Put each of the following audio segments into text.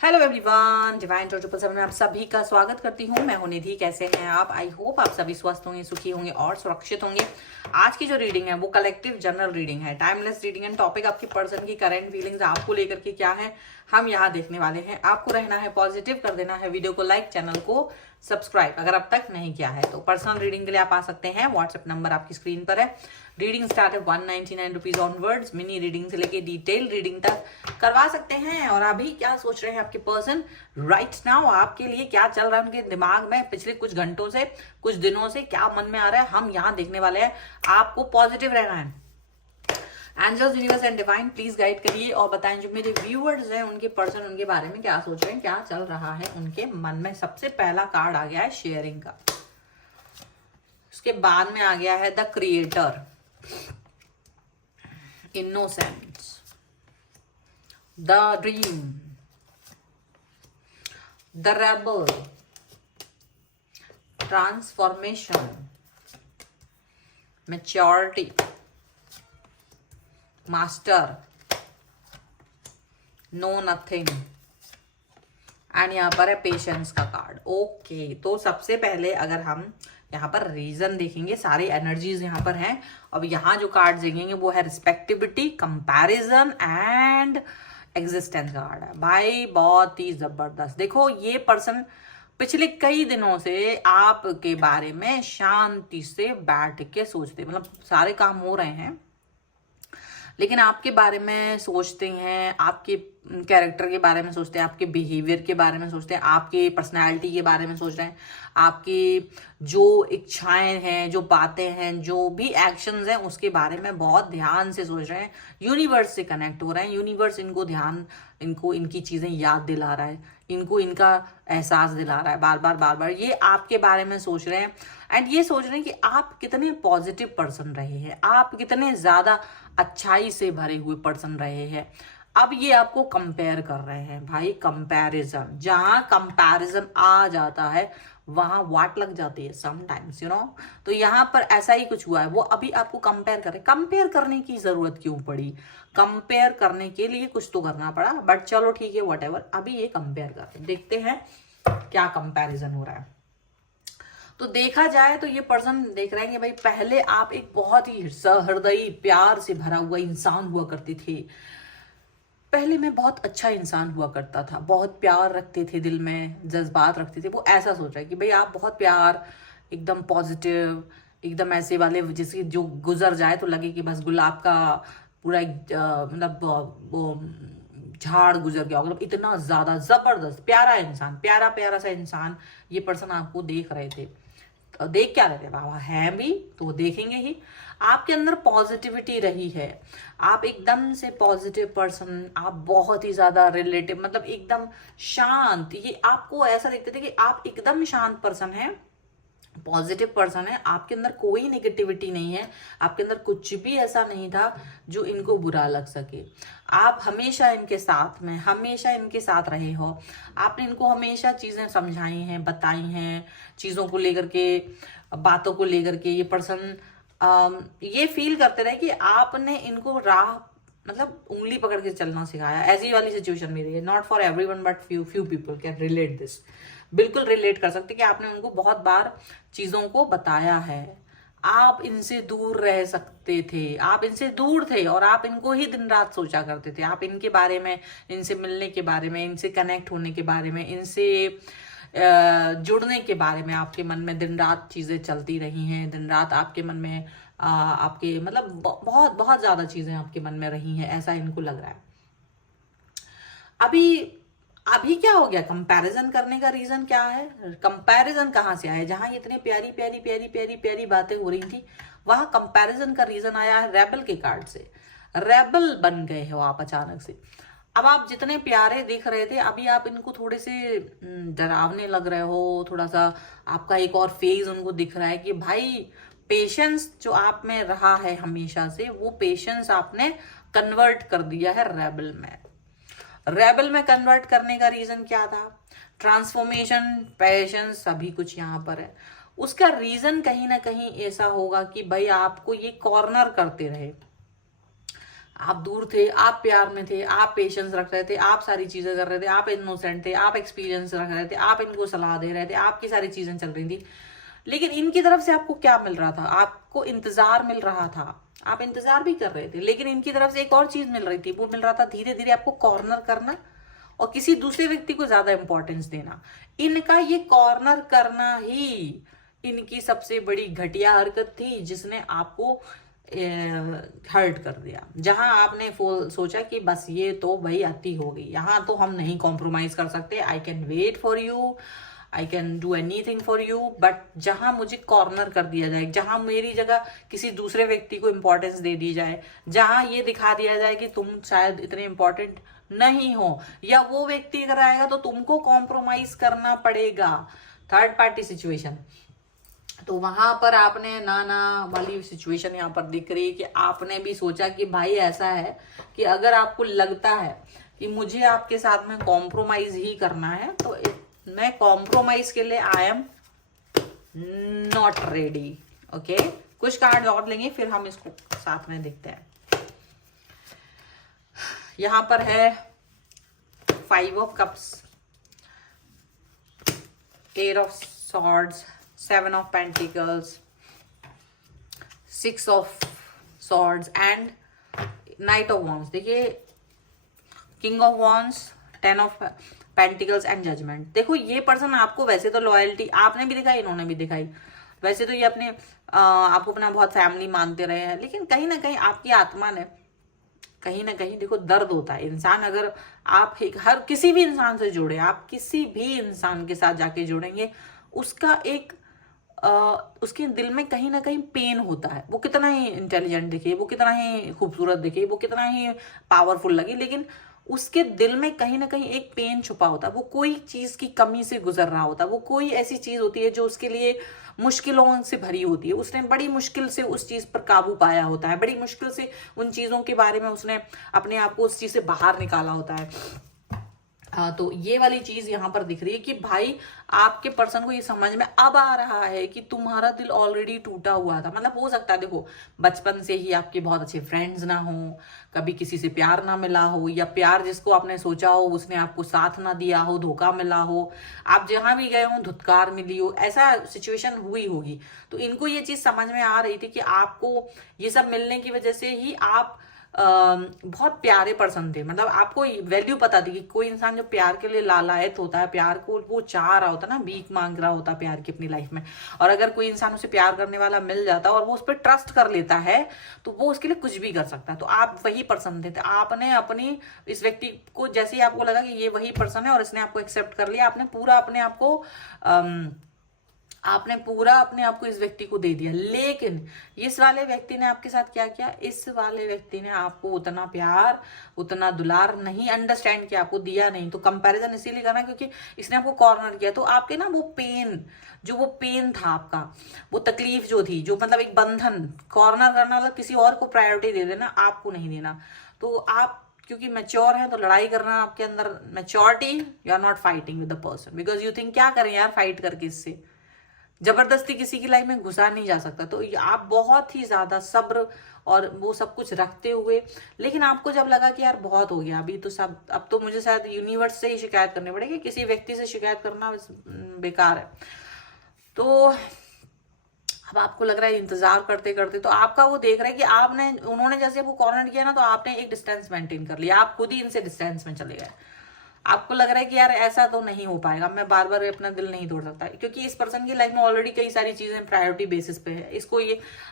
Hello everyone, divine to 777 में आप सभी का स्वागत करती हूँ। मैं हूं निधि। कैसे हैं आप? आई होप आप सभी स्वस्थ होंगे, सुखी होंगे और सुरक्षित होंगे। आज की जो रीडिंग है वो कलेक्टिव जनरल रीडिंग है, टाइमलेस रीडिंग एंड टॉपिक आपकी पर्सन की करंट फीलिंग्स आपको लेकर के क्या है हम यहाँ देखने वाले हैं। आपको रहना है पॉजिटिव, कर देना है वीडियो को लाइक, चैनल को सब्सक्राइब अगर अब तक नहीं किया है तो। पर्सनल रीडिंग के लिए आप आ सकते हैं, व्हाट्सएप नंबर आपकी स्क्रीन पर है। रीडिंग स्टार्ट है 199 रुपीज ऑनवर्ड्स। मिनी रीडिंग से लेके डिटेल रीडिंग तक करवा सकते हैं। और अभी क्या सोच रहे हैं आपके पर्सन राइट नाउ, आपके लिए क्या चल रहा है उनके दिमाग में पिछले कुछ घंटों से, कुछ दिनों से, क्या मन में आ रहा है, हम यहाँ देखने वाले हैं। आपको पॉजिटिव रहना है। Angels, universe and divine please guide करिए और बताएं जो मेरे व्यूअर्स हैं उनके पर्सन उनके बारे में क्या सोच रहे हैं, क्या चल रहा है उनके मन में। सबसे पहला कार्ड आ गया है शेयरिंग का, उसके बाद में आ गया है the creator, innocence, the dream, the rebel, transformation, maturity, master, no nothing and यहाँ पर है पेशेंस का कार्ड। ओके, तो सबसे पहले अगर हम यहाँ पर रीजन देखेंगे, सारी एनर्जीज यहाँ पर हैं। अब यहाँ जो कार्ड देखेंगे वो है रिस्पेक्टिविटी, कंपैरिजन एंड एग्जिस्टेंस कार्ड है। भाई बहुत ही जबरदस्त। देखो ये पर्सन पिछले कई दिनों से आपके बारे में शांति से बैठ के सोचते, मतलब सारे काम हो रहे हैं लेकिन आपके बारे में सोचते हैं, आपके कैरेक्टर के बारे में सोचते हैं, आपके बिहेवियर के बारे में सोचते हैं, आपके पर्सनालिटी के बारे में सोच रहे हैं, आपकी जो इच्छाएं हैं, जो बातें हैं, जो भी एक्शंस हैं उसके बारे में बहुत ध्यान से सोच रहे हैं। यूनिवर्स से कनेक्ट हो रहे हैं। यूनिवर्स इनको इनकी चीजें याद दिला रहा है, इनको इनका एहसास दिला रहा है बार बार। ये आपके बारे में सोच रहे हैं एंड ये सोच रहे हैं कि आप कितने पॉजिटिव पर्सन रहे हैं, आप कितने ज्यादा अच्छाई से भरे हुए पर्सन रहे हैं। अब ये आपको कंपेयर कर रहे हैं। भाई कंपैरिजन, जहां कंपैरिजन आ जाता है वहां वाट लग जाती है समटाइम्स, तो यहाँ पर ऐसा ही कुछ हुआ है। वो अभी आपको कंपेयर कर रहे हैं। कंपेयर करने की जरूरत क्यों पड़ी? कंपेयर करने के लिए कुछ तो करना पड़ा, बट चलो ठीक है, व्हाटएवर। अभी ये कंपेयर कर रहे हैं, देखते हैं क्या कंपैरिजन हो रहा है। तो देखा जाए तो ये पर्सन देख रहे हैं कि भाई पहले आप एक बहुत ही सहृदयी, प्यार से भरा हुआ इंसान हुआ करते थे। पहले मैं बहुत अच्छा इंसान हुआ करता था, बहुत प्यार रखते थे, दिल में जज्बात रखते थे। वो ऐसा सोच रहा है कि भाई आप बहुत प्यार, एकदम पॉजिटिव, एकदम ऐसे वाले जिसकी जो गुजर जाए तो लगे कि बस गुलाब का पूरा एक मतलब वो झाड़ गुजर गया, मतलब इतना ज्यादा जबरदस्त प्यारा इंसान, प्यारा प्यारा सा इंसान ये पर्सन आपको देख रहे थे। तो देख क्या रहे थे बाबा, है भी तो वो देखेंगे ही। आपके अंदर पॉजिटिविटी रही है, आप एकदम से पॉजिटिव पर्सन, आप बहुत ही ज्यादा रिलेटिव, मतलब एकदम शांत। ये आपको ऐसा देखते थे कि आप एकदम शांत पर्सन है, पॉजिटिव पर्सन है। आपके अंदर कोई नेगेटिविटी नहीं है, आपके अंदर कुछ भी ऐसा नहीं था जो इनको बुरा लग सके। आप हमेशा इनके साथ में, हमेशा इनके साथ रहे हो। आपने इनको हमेशा चीजें समझाई हैं, बताई हैं, चीजों को लेकर के, बातों को लेकर के। ये पर्सन ये फील करते रहे कि आपने इनको राह, मतलब उंगली पकड़ के चलना सिखाया। ऐसी वाली सिचुएशन में रही है। Not for everyone but few people can relate this. बिल्कुल रिलेट कर सकते कि आपने उनको बहुत बार चीजों को बताया है। आप इनसे दूर रह सकते थे, आप इनसे दूर थे और आप इनको ही दिन रात सोचा करते थे। आप इनके बारे में, इनसे मिलने के बारे में, इनसे कनेक्ट होने के बारे में, इनसे जुड़ने के बारे में आपके मन में दिन रात चीजें चलती रही हैं। दिन रात आपके मन में आपके मतलब बहुत बहुत ज्यादा चीजें आपके मन में रही हैं, ऐसा इनको लग रहा है। अभी क्या हो गया? कंपैरिजन करने का रीजन क्या है? कंपैरिजन कहाँ से आया? जहां इतने प्यारी प्यारी प्यारी प्यारी प्यारी बातें हो रही थी वहां कंपैरिजन का रीजन आया है रेबल के कार्ड से। रेबल बन गए हो आप अचानक से। अब आप जितने प्यारे दिख रहे थे अभी आप इनको थोड़े से डरावने लग रहे हो। थोड़ा सा आपका एक और फेज उनको दिख रहा है कि भाई पेशेंस जो आप में रहा है हमेशा से, वो पेशेंस आपने कन्वर्ट कर दिया है रेबल में। रेबल में कन्वर्ट करने का रीजन क्या था? ट्रांसफॉर्मेशन, पेशेंस, सभी कुछ यहाँ पर है। उसका रीजन कहीं ना कहीं ऐसा होगा कि भाई आपको ये कॉर्नर करते रहे, आप दूर थे, आप प्यार में थे, आप पेशेंस रख रहे थे, आप सारी चीजें कर रहे थे, आप इनोसेंट थे, आप एक्सपीरियंस रख रहे थे, आप इनको सलाह दे रहे थे, आपकी सारी चीजें चल रही थी। लेकिन इनकी तरफ से आपको क्या मिल रहा था? आपको इंतजार मिल रहा था, आप इंतजार भी कर रहे थे, लेकिन इनकी तरफ से एक और चीज मिल रही थी। वो मिल रहा था धीरे धीरे आपको कॉर्नर करना और किसी दूसरे व्यक्ति को ज्यादा इंपॉर्टेंस देना। इनका ये कॉर्नर करना ही इनकी सबसे बड़ी घटिया हरकत थी, जिसने आपको हर्ट कर दिया। जहां आपने सोचा कि बस ये तो भाई अति हो गई, यहाँ तो हम नहीं कॉम्प्रोमाइज कर सकते, I can wait for you, I can do anything for you, but जहां मुझे कॉर्नर कर दिया जाए, जहां मेरी जगह किसी दूसरे व्यक्ति को इंपॉर्टेंस दे दी जाए, जहां ये दिखा दिया जाए कि तुम शायद इतने इंपॉर्टेंट नहीं हो, या वो व्यक्ति अगर आएगा तो तुमको कॉम्प्रोमाइज करना पड़ेगा, थर्ड पार्टी सिचुएशन, तो वहां पर आपने नाना वाली सिचुएशन यहाँ पर दिख रही है कि आपने भी सोचा कि भाई ऐसा है कि अगर आपको लगता है कि मुझे आपके साथ में कॉम्प्रोमाइज ही करना है, तो मैं कॉम्प्रोमाइज के लिए I am not ready. Okay, कुछ कार्ड और लेंगे फिर हम इसको साथ में देखते हैं। यहां पर है 5 of cups, 8 of swords, 7 of Pentacles, 6 of Swords and Knight of Wands। देखिए, King of Wands, 10 of Pentacles and Judgment। देखो ये पर्सन आपको वैसे तो लॉयल्टी आपने भी दिखाई, इन्होंने भी दिखाई, वैसे तो ये अपने आपको अपना बहुत फैमिली मानते रहे हैं, लेकिन कहीं ना कहीं आपकी आत्मा ने कहीं ना कहीं, देखो दर्द होता है इंसान, अगर आप हर किसी भी इंसान से जुड़े, आप किसी भी इंसान के साथ जाके जुड़ेंगे, उसका एक उसके दिल में कहीं ना कहीं पेन होता है। वो कितना ही इंटेलिजेंट दिखे, वो कितना ही खूबसूरत दिखे, वो कितना ही पावरफुल लगे, लेकिन उसके दिल में कहीं ना कहीं एक पेन छुपा होता है। वो कोई चीज की कमी से गुजर रहा होता है, वो कोई ऐसी चीज होती है जो उसके लिए मुश्किलों से भरी होती है। उसने बड़ी मुश्किल से उस चीज पर काबू पाया होता है, बड़ी मुश्किल से उन चीजों के बारे में उसने अपने आप को उस चीज से बाहर निकाला होता है। तो ये वाली चीज यहाँ पर दिख रही है कि भाई आपके पर्सन को ये समझ में अब आ रहा है कि तुम्हारा दिल ऑलरेडी टूटा हुआ था। मतलब हो सकता है, देखो बचपन से ही आपके बहुत अच्छे फ्रेंड्स ना हो, कभी किसी से प्यार ना मिला हो, या प्यार जिसको आपने सोचा हो उसने आपको साथ ना दिया हो, धोखा मिला हो, आप जहां भी गए हो धुतकार मिली हो, ऐसा सिचुएशन हुई होगी। तो इनको ये चीज समझ में आ रही थी कि आपको ये सब मिलने की वजह से ही आप बहुत प्यारे पर्सन थे। मतलब आपको वैल्यू पता थी कि कोई इंसान जो प्यार के लिए लालायत होता है, प्यार को वो चाह रहा होता है ना, भीख मांग रहा होता है प्यार की अपनी लाइफ में, और अगर कोई इंसान उसे प्यार करने वाला मिल जाता है और वो उस पर ट्रस्ट कर लेता है, तो वो उसके लिए कुछ भी कर सकता है। तो आप वही पर्सन थे। आपने अपनी इस व्यक्ति को, जैसे ही आपको लगा कि ये वही पर्सन है और इसने आपको एक्सेप्ट कर लिया, आपने पूरा अपने आप को आपने पूरा अपने आप को इस व्यक्ति को दे दिया। लेकिन इस वाले व्यक्ति ने आपके साथ क्या किया? इस वाले व्यक्ति ने आपको उतना प्यार, उतना दुलार नहीं, अंडरस्टैंड किया, आपको दिया नहीं। तो कंपैरिजन इसीलिए करना क्योंकि इसने आपको कॉर्नर किया। तो आपके ना वो पेन था आपका, वो तकलीफ जो थी, जो मतलब एक बंधन, कॉर्नर करना मतलब किसी और को प्रायोरिटी दे देना, आपको नहीं देना। तो आप क्योंकि मैच्योर है तो लड़ाई करना आपके अंदर maturity, you are not fighting with the person because you think क्या करें यार फाइट करके, इससे जबरदस्ती किसी की लाइफ में घुसा नहीं जा सकता। तो आप बहुत ही ज्यादा सब्र और वो सब कुछ रखते हुए, लेकिन आपको जब लगा कि यार बहुत हो गया अभी तो सब, अब तो मुझे शायद यूनिवर्स से ही शिकायत करनी पड़ेगी, किसी व्यक्ति से शिकायत करना बेकार है। तो अब आपको लग रहा है इंतजार करते करते, तो आपका वो देख रहा है कि उन्होंने जैसे वो कॉर्नर किया ना, तो आपने एक डिस्टेंस मेंटेन कर लिया, आप खुद ही इनसे डिस्टेंस में चले गए। आपको लग रहा है कि यार ऐसा तो नहीं हो पाएगा, मैं बार बार अपना दिल नहीं तोड़ सकता, क्योंकि इस पर्सन की लाइफ में ऑलरेडी कई सारी चीजें प्रायोरिटी बेसिस पे है। इसको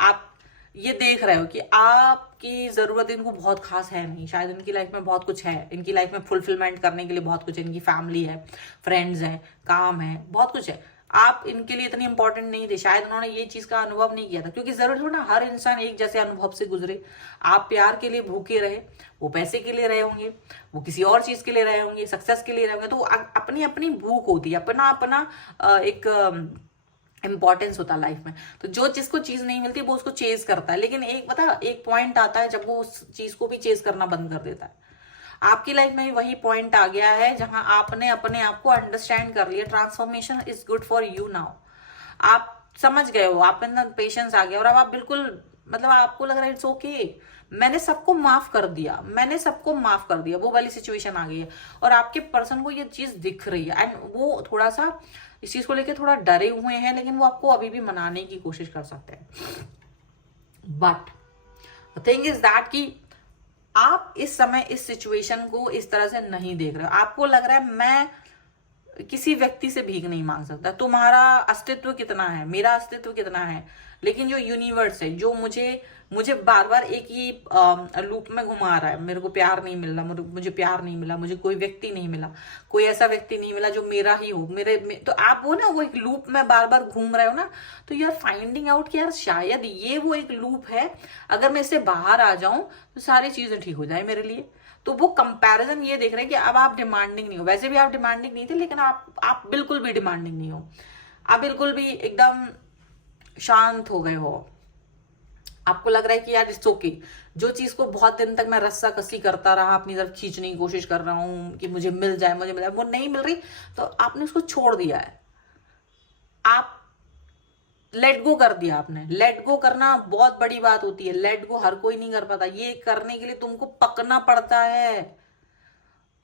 आप ये देख रहे हो कि आपकी जरूरत इनको बहुत खास है नहीं, शायद इनकी लाइफ में बहुत कुछ है, इनकी लाइफ में फुलफिलमेंट करने के लिए बहुत कुछ है, इनकी फैमिली है, फ्रेंड्स है, काम है, बहुत कुछ है। आप इनके लिए इतनी इंपॉर्टेंट नहीं थे, शायद उन्होंने ये चीज का अनुभव नहीं किया था, क्योंकि जरूर थोड़ा ना हर इंसान एक जैसे अनुभव से गुजरे। आप प्यार के लिए भूखे रहे, वो पैसे के लिए रहे होंगे, वो किसी और चीज के लिए रहे होंगे, सक्सेस के लिए रहे होंगे। तो अपनी अपनी भूख होती है, अपना अपना एक इंपॉर्टेंस होता है लाइफ में। तो जो जिसको चीज नहीं मिलती वो उसको चेज करता है, लेकिन एक पॉइंट आता है जब वो उस चीज को भी चेज करना बंद कर देता है। आपकी लाइफ में भी वही पॉइंट आ गया है जहां आपने अपने आप को अंडरस्टैंड कर लिया। Transformation is good for you now. आप समझ गए हो, आप अंदर पेशेंस आ गया और अब आप बिल्कुल, मतलब आपको लग रहा है इट्स ओके, मैंने सबको माफ कर दिया, मैंने सबको माफ कर दिया, वो वाली सिचुएशन आ गई है। और आपके पर्सन को ये चीज दिख रही है एंड वो थोड़ा सा इस चीज को लेके थोड़ा डरे हुए हैं, लेकिन वो आपको अभी भी मनाने की कोशिश कर सकते हैं। But the thing is that कि आप इस समय इस सिचुएशन को इस तरह से नहीं देख रहे हो। आपको लग रहा है मैं किसी व्यक्ति से भीख नहीं मांग सकता, तुम्हारा अस्तित्व कितना है, मेरा अस्तित्व कितना है, लेकिन जो यूनिवर्स है जो मुझे बार बार एक ही लूप में घुमा रहा है, मेरे को प्यार नहीं मिल रहा, मुझे प्यार नहीं मिला, मुझे कोई व्यक्ति नहीं मिला, कोई ऐसा व्यक्ति नहीं मिला जो मेरा ही हो, तो आप वो ना वो एक लूप में बार बार घूम रहे हो ना, तो यू आर फाइंडिंग आउट कि यार शायद ये वो एक लूप है, अगर मैं इससे बाहर आ जाऊं तो सारी चीजें ठीक हो जाए मेरे लिए। तो वो कंपैरिजन ये देख रहे हैं कि अब आप डिमांडिंग नहीं हो, वैसे भी आप डिमांडिंग नहीं थे, लेकिन आप बिल्कुल भी डिमांडिंग नहीं हो, आप बिल्कुल भी एकदम शांत हो गए हो। आपको लग रहा है कि यार इट्स ओके, जो चीज को बहुत दिन तक मैं रस्सा कसी करता रहा, अपनी तरफ खींचने की कोशिश कर रहा हूं कि मुझे मिल जाए, वो नहीं मिल रही, तो आपने उसको छोड़ दिया है, आप लेट गो कर दिया। आपने लेट गो करना बहुत बड़ी बात होती है, लेट गो हर कोई नहीं कर पाता, ये करने के लिए तुमको पकना पड़ता है,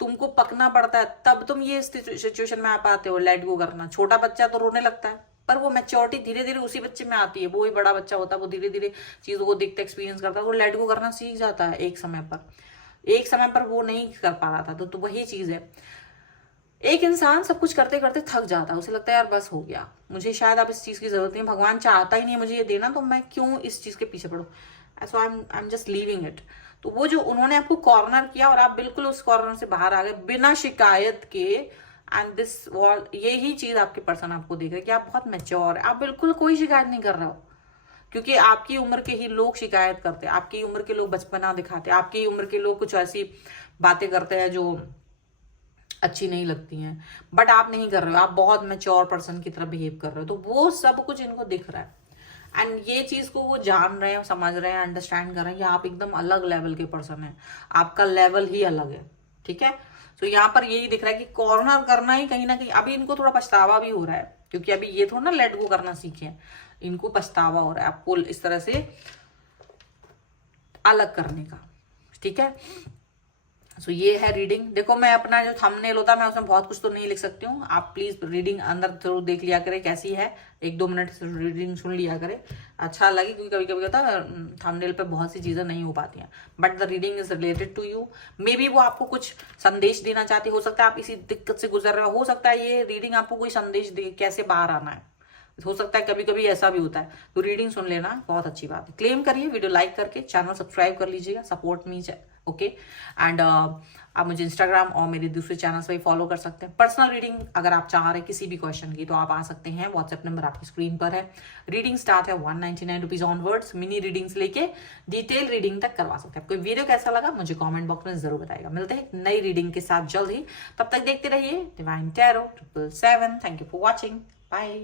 तुमको पकना पड़ता है, तब तुम ये सिचुएशन में आ पाते हो लेट गो करना। छोटा बच्चा तो रोने लगता है, पर वो मैच्योरिटी धीरे धीरे उसी बच्चे में आती है, वो ही बड़ा बच्चा होता है, वो धीरे धीरे चीजों को देखते एक्सपीरियंस करता है, वो लेट गो करना सीख जाता है। एक समय पर वो नहीं कर पा रहा था, तो वही चीज है। एक इंसान सब कुछ करते करते थक जाता है, उसे लगता है यार बस हो गया, मुझे शायद अब इस चीज की जरूरत नहीं, भगवान चाहता ही नहीं है मुझे ये देना, तो मैं क्यों इस चीज के पीछे पड़ूं, so I am just leaving it. तो वो जो उन्होंने आपको कॉर्नर किया और आप बिल्कुल उस कॉर्नर से बाहर आ गए बिना शिकायत के, एंड दिस वॉल, यही चीज आपके पर्सन आपको देख रहे हैं कि आप बहुत मैच्योर है, आप बिल्कुल कोई शिकायत नहीं कर रहे हो, क्योंकि आपकी उम्र के ही लोग शिकायत करते हैं, आपकी उम्र के लोग बचपना दिखाते हैं, आपकी उम्र के लोग कुछ ऐसी बातें करते हैं जो अच्छी नहीं लगती हैं, बट आप नहीं कर रहे हो, आप बहुत मैच्योर पर्सन की तरह बिहेव कर रहे हो, तो वो सब कुछ इनको दिख रहा है एंड ये चीज को वो जान रहे हैं, समझ रहे हैं, अंडरस्टैंड कर रहे हैं कि आप एकदम अलग लेवल के पर्सन हैं, आपका लेवल ही अलग है, ठीक है। तो यहाँ पर यही दिख रहा है कि कॉर्नर करना ही कहीं ना कहीं अभी इनको थोड़ा पछतावा भी हो रहा है, क्योंकि अभी ये थोड़ा ना लेट गो करना सीखे, इनको पछतावा हो रहा है आपको इस तरह से अलग करने का, ठीक है। सो ये है रीडिंग। देखो मैं अपना जो थंबनेल होता है मैं उसमें बहुत कुछ तो नहीं लिख सकती हूँ, आप प्लीज रीडिंग अंदर जरूर देख लिया करें कैसी है, 1-2 मिनट से रीडिंग सुन लिया करें, अच्छा लगे, क्योंकि कभी कभी होता है थंबनेल पे बहुत सी चीजें नहीं हो पाती हैं, but the reading is related to you, may be वो आपको कुछ संदेश देना चाहती, हो सकता है आप इसी दिक्कत से गुजर रहे हो सकता है ये रीडिंग आपको कोई संदेश दे कैसे बाहर आना है, हो सकता है कभी कभी ऐसा भी होता है, तो रीडिंग सुन लेना बहुत अच्छी बात है। क्लेम करिए, वीडियो लाइक करके चैनल सब्सक्राइब कर लीजिएगा, सपोर्ट मी, ओके। एंड आप मुझे इंस्टाग्राम और मेरे दूसरे चैनल्स पे फॉलो कर सकते हैं। पर्सनल रीडिंग अगर आप चाह रहे हैं किसी भी क्वेश्चन की तो आप आ सकते हैं, व्हाट्सएप नंबर आपकी स्क्रीन पर है। रीडिंग स्टार्ट है 199 रुपीज ऑनवर्ड्स, मिनी रीडिंग्स लेके डिटेल रीडिंग तक करवा सकते हैं। कोई वीडियो कैसा लगा मुझे कॉमेंट बॉक्स में जरूर बताएगा। मिलते हैं नई रीडिंग के साथ जल्द ही, तब तक देखते रहिए divine tarot 777। Thank you for watching, bye.